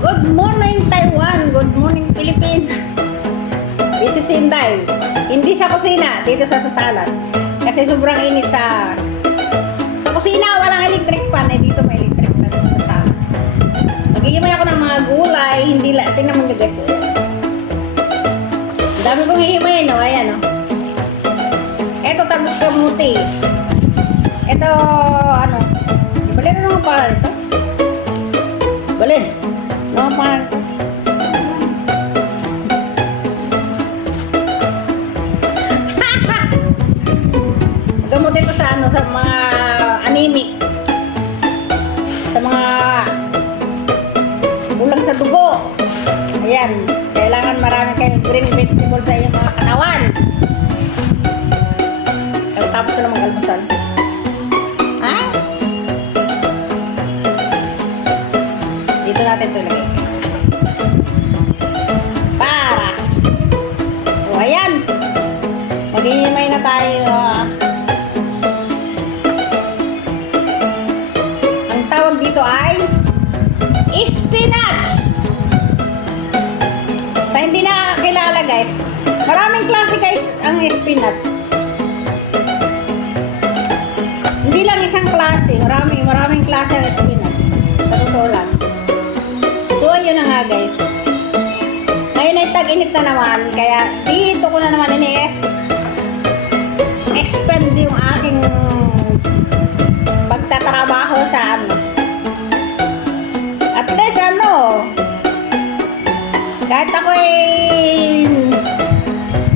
Good morning, Taiwan. Good morning, Philippines. This is Inday. Hindi sa kusina, dito sa sasalan. Kasi sobrang init sa kusina, walang electric fan. Eh, dito may electric fan sa sasalan. Magigimay ako ng mga gulay. Hindi lang. Tingnan mo guys. Ang dami kong hihimay, no? Ayan, no? Ito, tapos kamuti. Ito, ano? Balin na naman para ito. Balin. Naman para ito. Gamot ito sa ano, sa mga anemic. Sa mga kulang sa dugo. Ayan. Kailangan marami kayong green vegetable sa iyong mga katawan. Tapos ko lang mag-almusal. Ha? Dito natin ito lagay. Para. O, ayan. Mag-iimay na tayo. Ang tawag dito ay spinach. Sa hindi nakakilala guys, maraming klase guys ang spinach. Hindi lang isang klase, maraming klase ang spinach. Sa totoo lang. So, ayun na nga guys. Ngayon ay tag-init na naman, kaya dito ko na naman expand yung aking pagtatrabaho sa ano. At least ano, kahit ako ay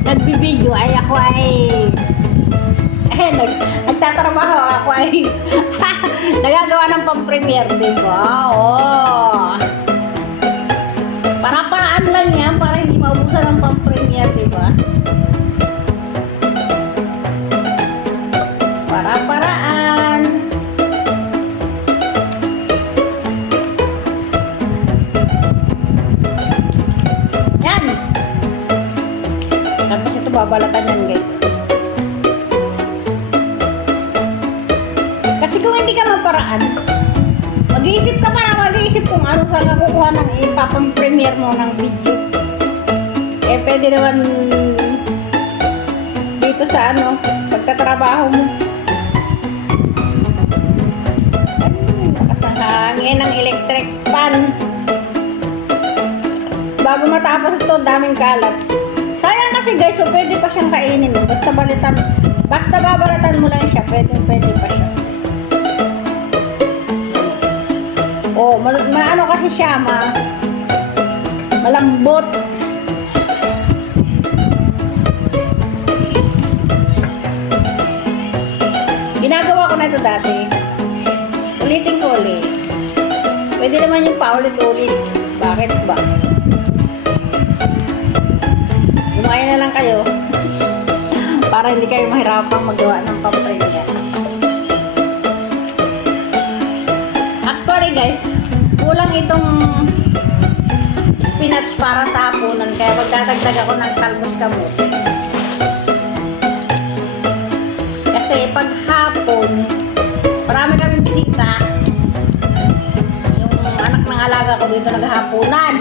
nagbibideo ay ako ay nagtatrabaho ako ay nagagawa ng pang-premiere, diba? Oo. Para-paraan lang yan para hindi maubusan ng pang-premiere, diba? Para-paraan. Yan. Tapos ito babalatan yan guys. Kasi kung hindi ka maparaan, mag-iisip ka kung ano saan nakukuha ng ipapang-premiere mo ng video. Eh, pwede naman dito sa ano, pagtatrabaho mo. Ay, lakas ng hangin ng electric fan. Bago matapos ito, daming kalat. Sayang kasi guys, so pwede pa siyang kainin. Basta babalatan mo lang siya, pwede pa siya. Oh, ano kasi siya, malambot. Ginagawa ko na ito dati. Ulitin ko ulit. Pwede naman yung paulit-ulit. Bakit ba? Lumaya na lang kayo. Para hindi kayo mahirapang magawa ng pang-premiere. Actually guys, kulang itong spinach para sa hapunan, kaya magdadagdag ako ng talbos kamote. Kasi pag hapon, marami kaming bisita. Yung anak ng alaga ko dito naghahapunan.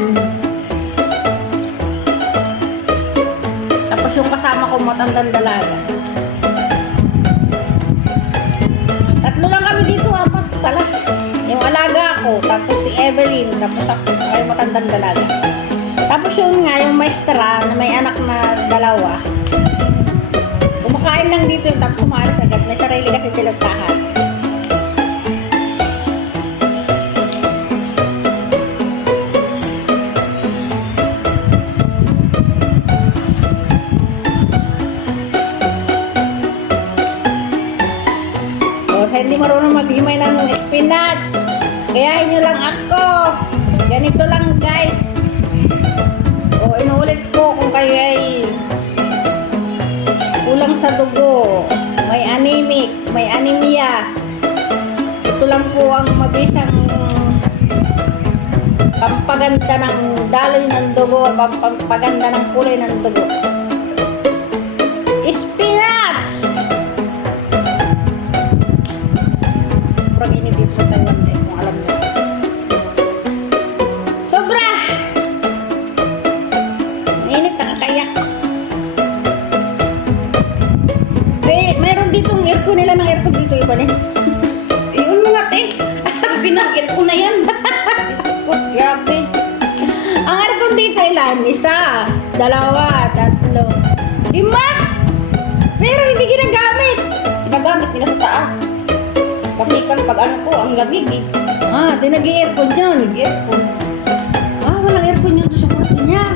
Tapos yung kasama ko matandang dalaga. Tatlo lang kami dito, apat pala. Yung alaga ko, tapos si Evelyn, tapos ako, ay matandang dalaga. Tapos yun nga, yung maestra na may anak na dalawa, kumakain lang dito yung tapos umalis agad. May sarili kasi silang tahan. O, sa hindi marunong maghimay ng spinach, gayahin nyo lang ako. Ganito lang guys. O, inuulit ko kung kayo ay kulang sa dugo, may anemic, may anemia. Ito lang po ang mabisang pampaganda ng daloy ng dugo, pampaganda ng kulay ng dugo. Spinach! Sobrang init dito sa Taiwan guys, kung alam nyo. Sobra Isa, dalawa, tatlo, lima! Pero hindi ginagamit. Ginagamit nila sa taas. Kasi kan pag ano po, ang lamig eh. Ah, di nag-i-aircon yun. Aircon. Ah, walang aircon yun doon sa kwarto niya.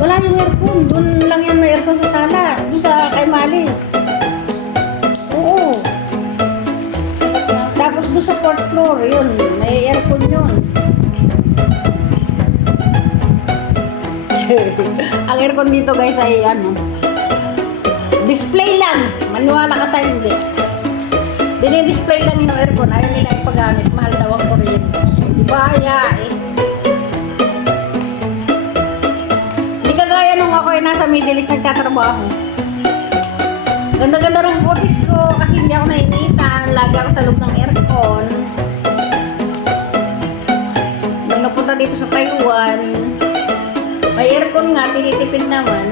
Wala yung aircon. Doon lang yan may aircon sa sala. Doon sa kay Mali. Oo. Tapos doon sa fourth floor, yun. May aircon yun. Ang aircon dito guys ay ano, display lang. Maniwala ka sa hindi. Dini-display lang yung aircon. Ayaw nila ipagamit. Mahal daw ang kuryente. Di ba? Hindi kagaya nung ako ay nasa Middle East nagtatrabaho. Ganda-ganda ng office ko kasi hindi ako nainitan. Lagi ako sa loob ng aircon. Nung napunta dito sa Taiwan, may aircon nga, tinitipid naman.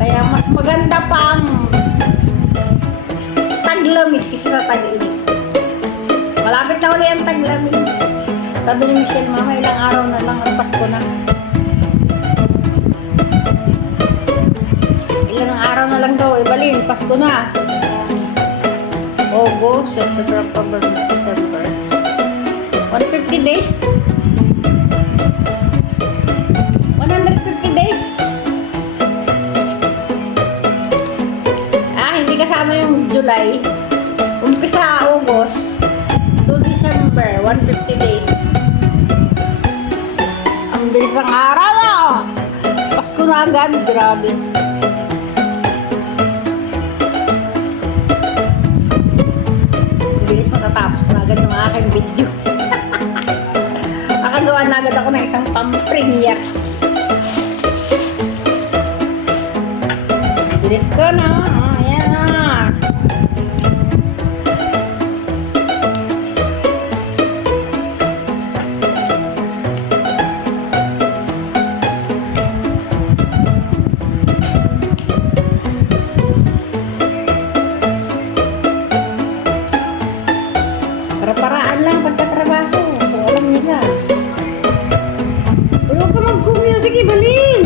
Kaya mas maganda pang taglamig kasi sa tag-init. Malapit na uli ang taglamig. Sabi ni Michelle, mama, ilang araw na lang ang Pasko na. Ilang araw na lang daw, ibalin, Pasko na. August, September, October, December. 150 days? 150 days? Ah, hindi kasama yung July. Umpisa August to December, 150 days. Ang bilis ng araw ah! Pasko na agad, grabe. Ang bilis matatapos na agad yung aking video. Nakagawa na agad ako ng isang pang-premiere. Bilis ko na. Ayan na. Para-paraan lang pagkatrabaho. So, alam nila. Huwag ka mag-music, ibalin!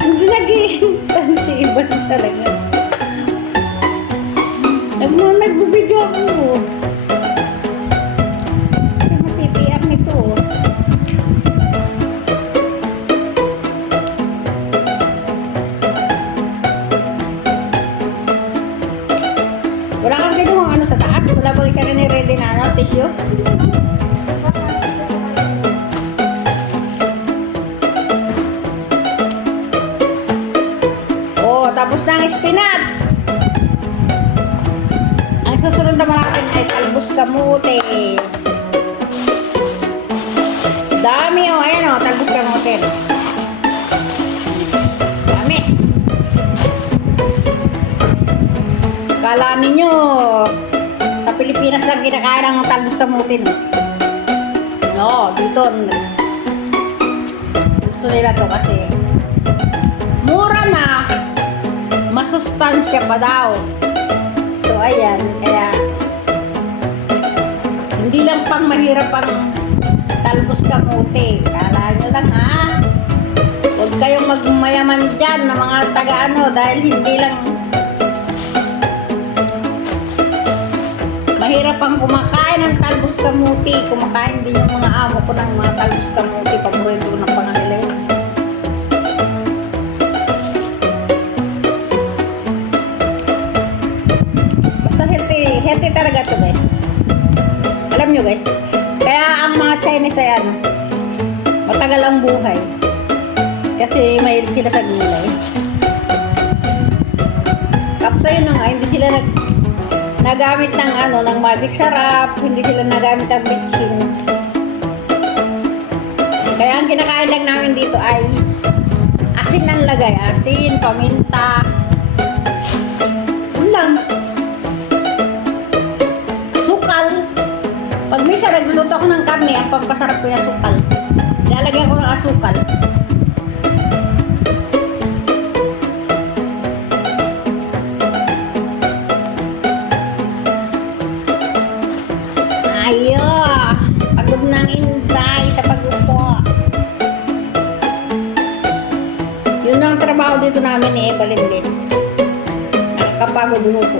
Hindi nag-iintan si Iban talaga. Nag-video ako. Pero mas nito. Wala kang gano'ng ano sa taas? Wala bang isa rin ready na ano? Tissue? Oh, tapos na ang spinach. Ang susunod naman natin ay talbos kamote. Dami oh, ayan oh, talbos kamote. Dami. Kala ninyo, sa Pilipinas lang kinakain ng talbos kamote. No, dito gusto nila to kasi mura na, masustansya pa daw. So ayan, kaya hindi lang pang mahirap ang talbos kamote. Kala nyo lang ha, huwag kayong magmayaman dyan na mga taga-ano dahil hindi lang mahirap ang kumakain ng talbos kamote. Kumakain din yung mga amo ko ng mga talbos kamote. Paborito ko ng panganila yun. Healthy talaga to guys. Alam nyo guys, kaya ang mga Chinese ay ano, matagal ang buhay kasi mahilig sila sa gulay. Tapos ayun na nga, hindi sila nagamit ng ano, ng magic sarap, hindi sila nagamit ng bitchin. Kaya ang kinakain lang namin dito ay asin ang lagay, asin, paminta, ulam. Pag minsan nagluluto ako ng karne, ang pampasarap ko yung asukal. Lalagyan ko ng asukal. Ayo! Pagod ng inday sa pagluto. dito namin ni Evelyn din. Nakakapagod umupo.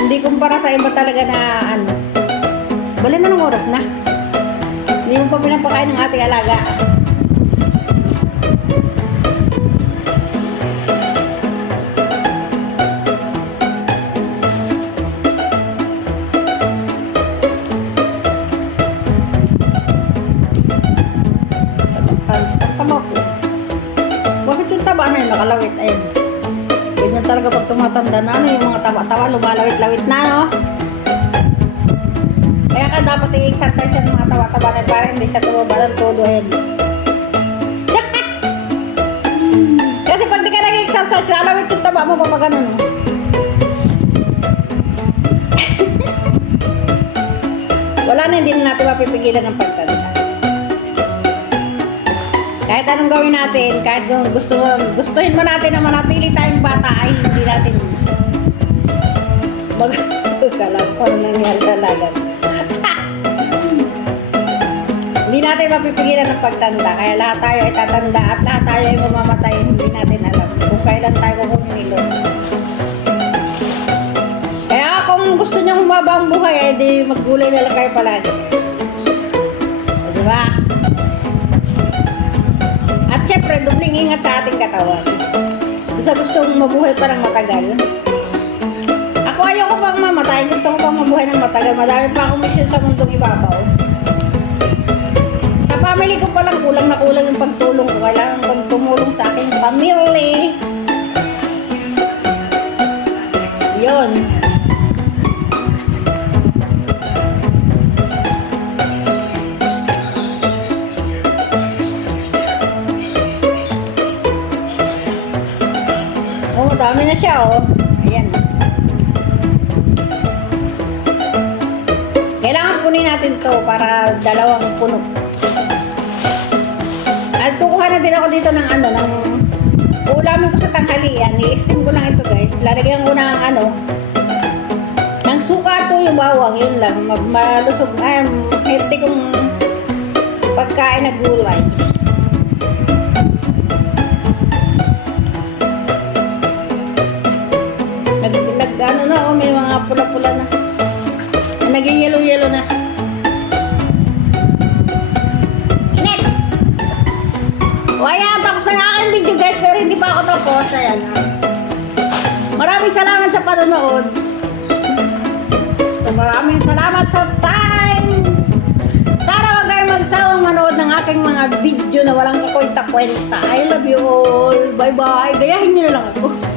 Hindi kumpara sa iba talaga na ano. Bali na ng oras na. Hindi mo pa pinapakain ng ating alaga. Ang tama ko. Bakit yung taba na yun nakalawit? Ayun. Ganyan talaga pag tumatanda na ano, yung mga taba-taba lumalawit-lawit na, no? Kaya ka dapat i-exercise yung mga taba-taba na para hindi siya tumaba ng todo. Ayun. Kasi pag di ka nag-exercise, lalawit yung taba mo pa ganun, no? Wala na, hindi na natin mapipigilan ng pagtanda. Kahit anong gawin natin, kahit gustuhin mo natin na manatili tayong bata, ay hindi natin magkalang kung nangyari sa lagan. Hindi natin mapipigilan ng pagtanda, kaya lahat tayo ay tatanda at lahat tayo ay mamamatay, hindi natin alam kung kailan tayo kukunin nilo. Kaya kung gusto nyo humaba ang buhay, ay di maggulay na lang kayo palagi. O, diba? At syempre, dubling ingat sa ating katawan. Sa gustong mabuhay parang matagal. Ako ayoko pang mamatay. Gusto ko pang mabuhay ng matagal. Madami pa akong mission sa mundong ibabaw. Sa family ko palang kulang na kulang yung pagtulong ko. Kailangan kong tumulong sa aking family. Yun. Oh, dami na siya, oh. Ayan. Kailangan punin natin to para dalawang puno. At kukuha na din ako dito ng ano, ng ulamin ko sa tanghalian. I-steam ko lang ito, guys. Lalagyan ko ng ano, ng suka to yung bawang. Yun lang. Malusog. Healthy kong pagkain na gulay. Ano na, oh, may mga pula-pula na. Naging yellow-yellow na. Init! O ayan, tapos na aking video, guys, pero hindi pa ako tapos. Ayan. Maraming salamat sa panonood. So, maraming salamat sa time. Sana wag kayo magsawang manood ng aking mga video na walang kakwenta-kwenta. I love you all. Bye-bye. Gayahin nyo na lang ako.